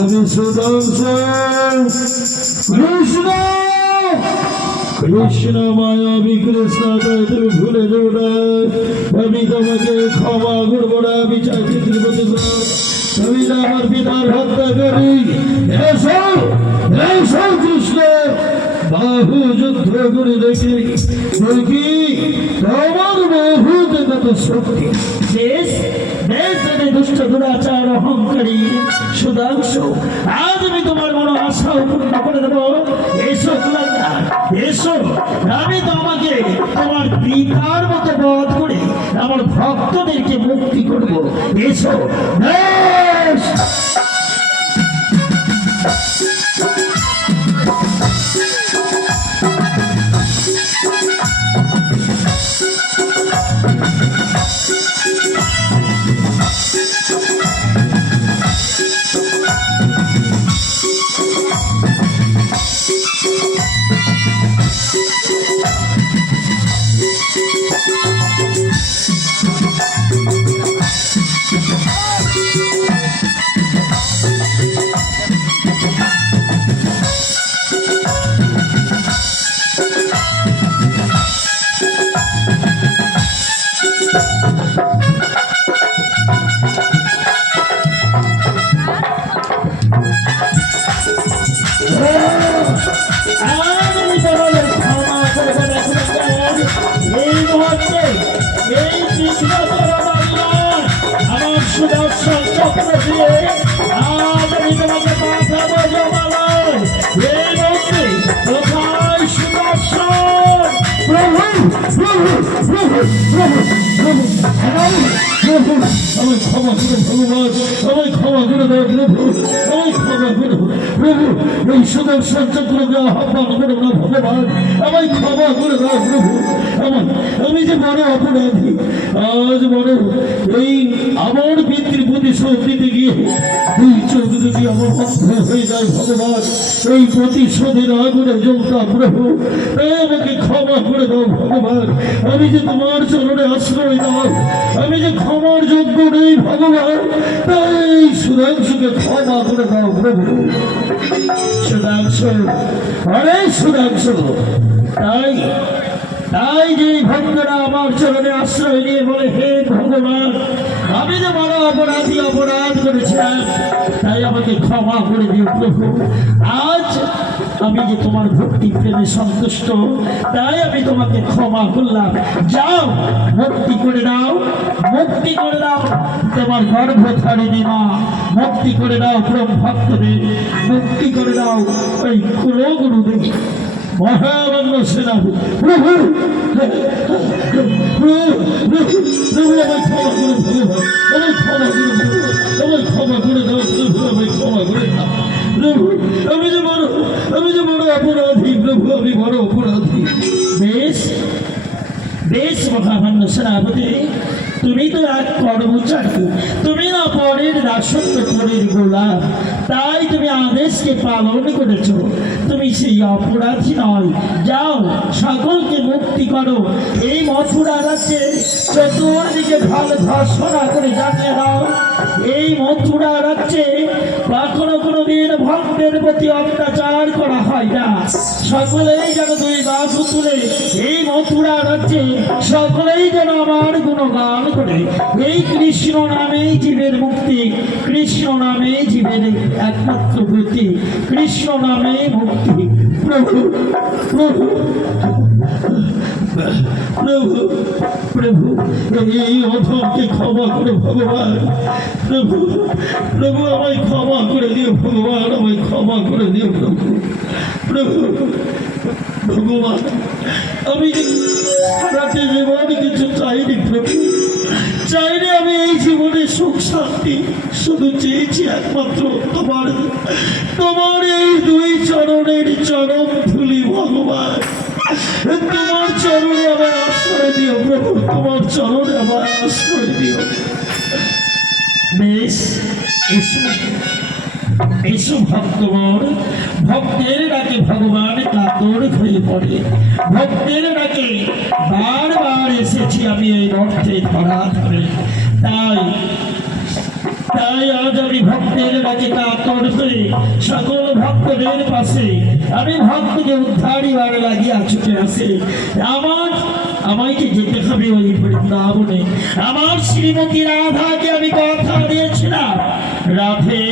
আমি সুদর্শন কৃষ্ণ কৃষ্ণ মায়াবী কৃষ্ণ তুমি ভুলে যাও না, আমি তোমাকে ক্ষমা করবো না। আমি চাইছি তুমি না আমার পিতার হত্যা করি। এসো এসো কৃষ্ণ, বাহু যুদ্ধ করে দেখি দেখি তোমার বাহুতে কত শক্তি। বেশ বেশ, যদি দুষ্ট দুরাচার অহংকারী সুদাংশু, আজ আমি তোমার মনে আশা পূর্ণ করে দেবো। এসো কুলাঙ্গা, এসো, আমি তোমাকে তোমার পিতার মতো বধ করে আমার ভক্তদেরকে মুক্তি করবো। এসো। বেশ আমার সুদর্শন চক্র দিয়ে আজ আমি তোমাকে পাঠাবো জমালয়। এই মন্ত্রী কোথায় সুদর্শন? প্রভু প্রভু প্রভু প্রভু প্রভু প্রভু, আমি ক্ষমা করে ভগবান, আমি ক্ষমা করে দাও প্রভু, আমি ক্ষমা করে প্রভু। এই সুদর্শন চক্রকে আহ্বান করো না ভগবান, আমায় ক্ষমা করে দাও প্রভু। আমি যে বড় অপরাধী, আজ বড় এই আমার পিতৃ প্রতিশোধ দিতে গিয়ে দুই চোখ দুটি আমার অন্ধ হয়ে যায় ভগবান। এই প্রতিশোধের আগুনে জ্বলতাম প্রভু, তাই আমাকে ক্ষমা করে দাও ভগবান। আমি যে তোমার চরণে আশ্রয় দাও, আমি যে ক্ষমার যোগ্য নেই ভগবান, তাই সুধাংশুকে ক্ষমা করে দাও প্রভু। সুধাংশু, আরে সুধাংশু, তাই তাই যে ভক্তরা আমার চরণে আশ্রয় নিয়ে বলে, হে ভগবান, আমি যে বড় অপরাধী, অপরাধ করেছিলাম, তাই আমাকে ক্ষমা করে দিও প্রভু। আজ আমি যে তোমার ভক্তি প্রেমে সন্তুষ্ট, তাই আমি তোমাকে ক্ষমা করলাম। যাও, মুক্তি করে দাও, মুক্তি করে দাও তোমার গর্ভধারিণী মা, মুক্তি করে দাও প্রভু ভক্তদের, মুক্তি করে দাও ওই কুলগুরুদের। মহামান্য সেনাপতি প্রভু, প্রভু আমায় ক্ষমা করে ভগবান, আমায় ক্ষমা করে ভগবান, আমায় ক্ষমা করে দাও প্রভু, আমায় ক্ষমা করে দাও প্রভু। আমি যে বড় অপরাধী প্রভু, আমি বড় অপরাধী। বেশ বেশ মহামান্য সেনাপতি, তুমি তো এক কর্মচারী, তুমি না পরের দাসত্ব, পরের গোলাম, তাই তুমি আদেশকে পালন করেছ। তুমি সেই অপরাধী নয়। যাও, সকলকে মুক্তি করো। এই মথুরা রাজ্যে চতুর্দিকে ঢাল ঘোষণা করে জানিয়ে দাও, এই মথুরা রাজ্যে কখনো কোনোদিন ভক্তের প্রতি অত্যাচার করা হয় না। সকলেই যেন দুই বাহু তুলে এই মথুরা রাজ্যে সকলেই যেন আমার গুণগান করে। এই কৃষ্ণ নামেই জীবের মুক্তি, কৃষ্ণ নামে জীবের একমাত্র গতি, কৃষ্ণ নামে মুক্তি। প্রভু প্রভু প্রভু প্রভু, এই অধমকে ক্ষমা করো ভগবান। প্রভু প্রভু, আমায় ক্ষমা করে দিও ভগবান, আমায় ক্ষমা করে দিও প্রভু। প্রভু ভগবান, আমি সারাটি জীবন কিছু চাইনি প্রভু, চাইনি আমি এই জীবনে সুখ শান্তি, শুধু চেয়েছি একমাত্র তোমার এই দুই চরণের চরণ ধুলি ভগবান। তোমার চরণে আমায় আশ্রয় দিও প্রভু, তোমার চরণে আমায় আশ্রয় দিও। বেশ, এসো এসো ভক্তবর, ভক্তের ডাকে ভগবান কাতর হয়ে পড়ে। ভক্তের ডাকে বারবার এসেছি আমি এই মর্তে ধরা ধরে। তাই তাই আজ আমি ভক্তের ডাকে কাতর হয়ে সকল ভক্তদের পাশে আমি ভক্তকে উদ্ধারিবার লাগিয়া ছুটে আসে। আমাকে যেতে হবে ওই বৃন্দাবনে। আমার শ্রীমতী রাধাকে আমি কথা দিয়েছিলাম, রাধে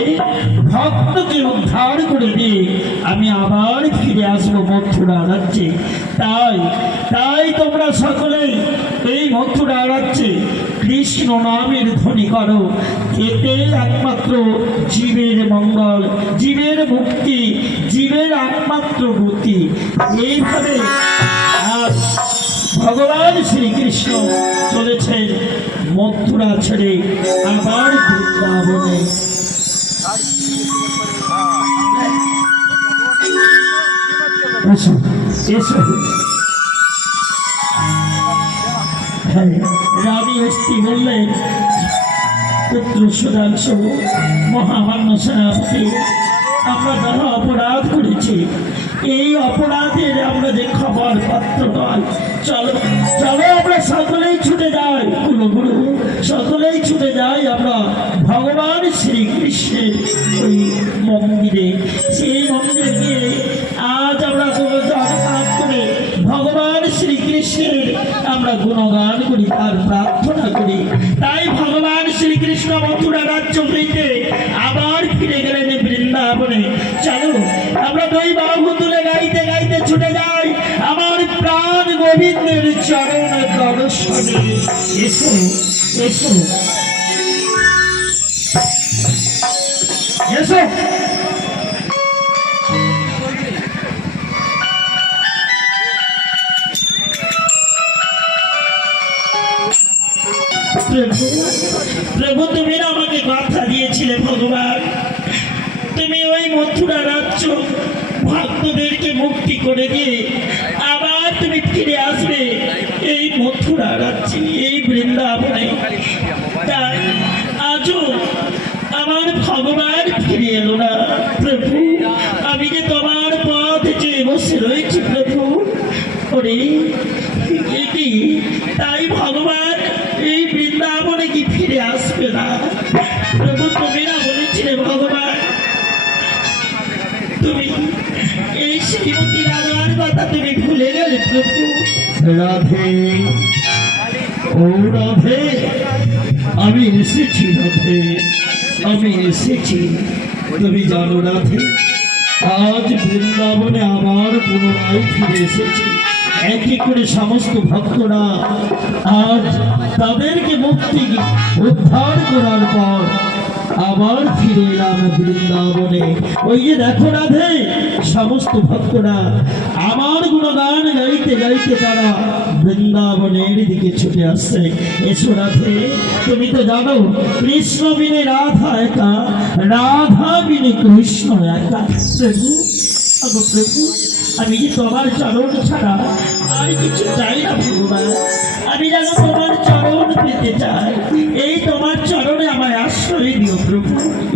ভক্তকে উদ্ধার করে দিয়ে আমি আবার ফিরে আসবো মথুরা রাজ্যে। তাই তাই তোমরা সকলেই এই মথুরা রাজ্যে কৃষ্ণ নামের ধ্বনি করো। এতে একমাত্র জীবের মঙ্গল, জীবের মুক্তি, জীবের একমাত্র গতি। এইভাবে আজ ভগবান শ্রীকৃষ্ণ চলেছেন মথুরা ছেড়ে আবার বৃন্দাবনে। এসো এসো। হ্যাঁ, রানী হস্তি বললেন, পুত্র সুধাংশু, মহামান্য সেনাপতি, আমরা যারা অপরাধ করেছি এই অপরাধের আমরা যে খবর পাত্র নয়। চলো চলো আমরা সকলেই ছুটে যাই, কুলগুরু সকলেই ছুটে যাই আমরা ভগবান শ্রীকৃষ্ণের ওই মন্দিরে। সেই মন্দিরে গিয়ে আজ আমরা জগৎ করে ভগবান শ্রীকৃষ্ণের আমরা গুণগান করি, তার প্রার্থনা করি। তাই ভগবান শ্রীকৃষ্ণ মথুরা রাজ্য হইতে আবার ফিরে গেলেন বৃন্দাবনে। চলো আমরা দুই বাহু তুলে গাইতে গাইতে ছুটে যাই আমার প্রাণ গোবিন্দের চরণ দর্শনে। এসো এসো এসো। প্রভু প্রভু, তুমি না আমাকে কথা দিয়েছিলে ভগবান, তুমি ওই মথুরা রাজ্য ভক্তদেরকে মুক্তি করে দিয়ে আবার তুমি ফিরে আসবে এই মথুরা রাজ্যে, এই বৃন্দাবনে। তাই আজও আমার ভগবান ফিরে এলো না প্রভু। আমি যে তোমার পথ চেয়ে বসে রয়েছি প্রভু। ওরে কি তাই ভগবান এই বৃন্দাবনে কি ফিরে আসবে না প্রভু? তুমি না বলেছিলে ভগবান, তুমি এই শ্রীমতী রাধার কথা তুমি ভুলে গেলে প্রভু। রাধে, ও রাধে, আমি এসেছি রাধে, আমি এসেছি। তুমি জানো রাধে, আজ বৃন্দাবনে আবার পুনরায় ফিরে এসেছি। একই করে সমস্ত ভক্তরা আজ তাদেরকে মুক্তি উদ্ধার করার পর আবার ফিরে এলাম বৃন্দাবনে। ওই যে দেখো রাধে, সমস্ত ভক্তরা আমার গুণগান গাইতে গাইতে তারা বৃন্দাবনের দিকে ছুটে আসছে। এসো রাধে, তুমি তো জানো কৃষ্ণ বিনে রাধা একা, রাধা বিনে কৃষ্ণ একা। প্রভু, আগো প্রভু, আমি যে তোমার চরণ ছাড়া আর কিছু চাই না ভগবান। আমি যেন তোমার চরণ পেতে চাই, এই তোমার চরণে আমায় আশ্রয় দিও প্রভু।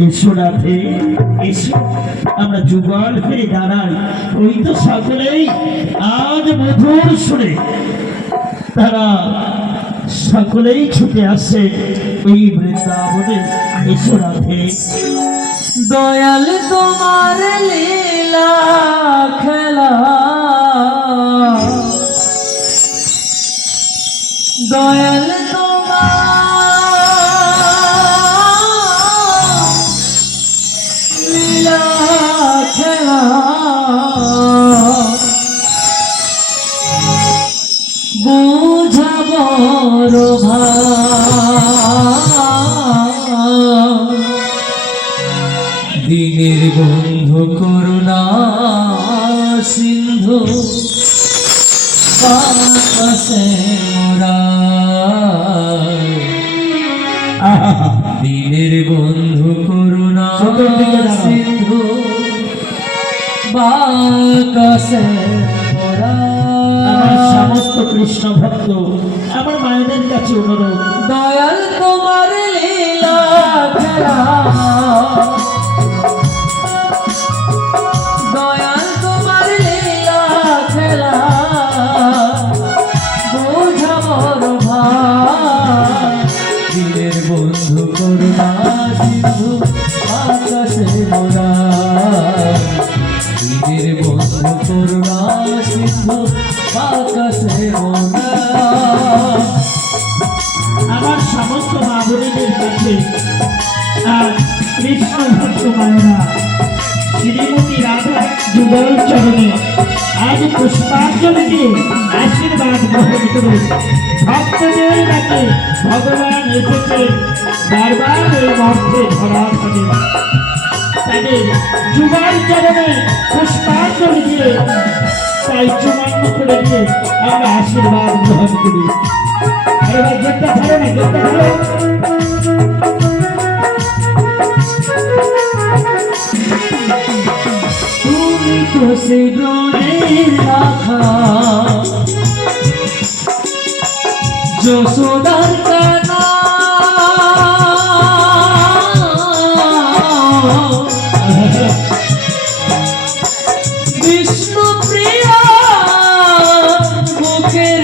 এসো রাধে, এসো আমরা যুগল হয়ে দাঁড়াই। ওই তো সকলেই আজ মধুর সুরে তারা সকলেই ছুটে আসে এই বৃন্দাবনে। এসো রাধে। দয়াল তোমার লীলা খেলা, দয়াল তোমার লীলা খেলা, বুঝাবর দিনের বন্ধু করুণা সিন্ধু বাতাসে মোরা, দিনের বন্ধু করুণা সিন্ধু বাতাসে মোরা। আমার সমস্ত কৃষ্ণ ভক্ত, আমার মায়েদের কাছে অনুরোধ, দয়াল তোমার লীলা খেলা, সিন্ধু আকাশে মোরা দিনের বন্ধু করুণা সিন্ধু আকাশে মোরা আমার সমস্ত মা বোনেদের কাছে আর কৃষ্ণ ভক্ত মায়েরা শ্রীমতী রাধা যুগল চরণে আজ পুষ্পাঞ্জলি দিয়ে আশীর্বাদ গ্রহণ করুন। ভক্তদের কাছে ভগবান এসেছে বারবার এই মর্তে ধরা থাকে, তাদের যুগল চরণে পুষ্পাঞ্জলি দিয়ে তাই চুমান্য করে দিয়ে আমরা আশীর্বাদ গ্রহণ করি। আরে ভাই গেটটা ধরো না, গেটটা ধরো। তুমি তো সে ব্রণের রাখা যশোদার কানা বিষ্ণু প্রিয়া মুখের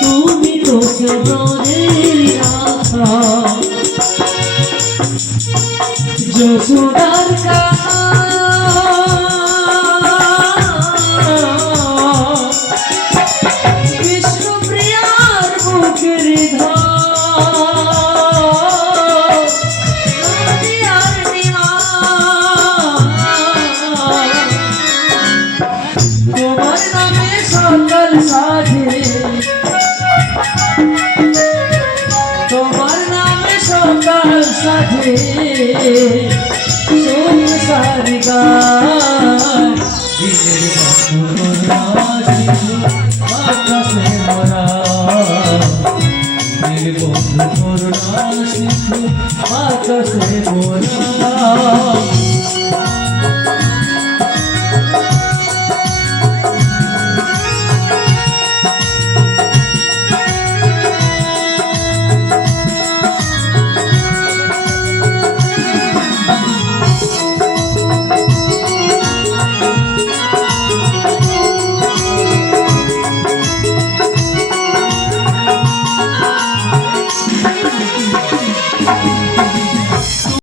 তুমি তো সে ব্রণের রাখা যশোদার কানা বিষ্ণু প্রিয়ার মুখের তোমার নামে সকাল সাজে তোমার নামে সকাল সাজে সোম সারিগার দিনের বন্ধু করুণা সিন্ধু আকাশে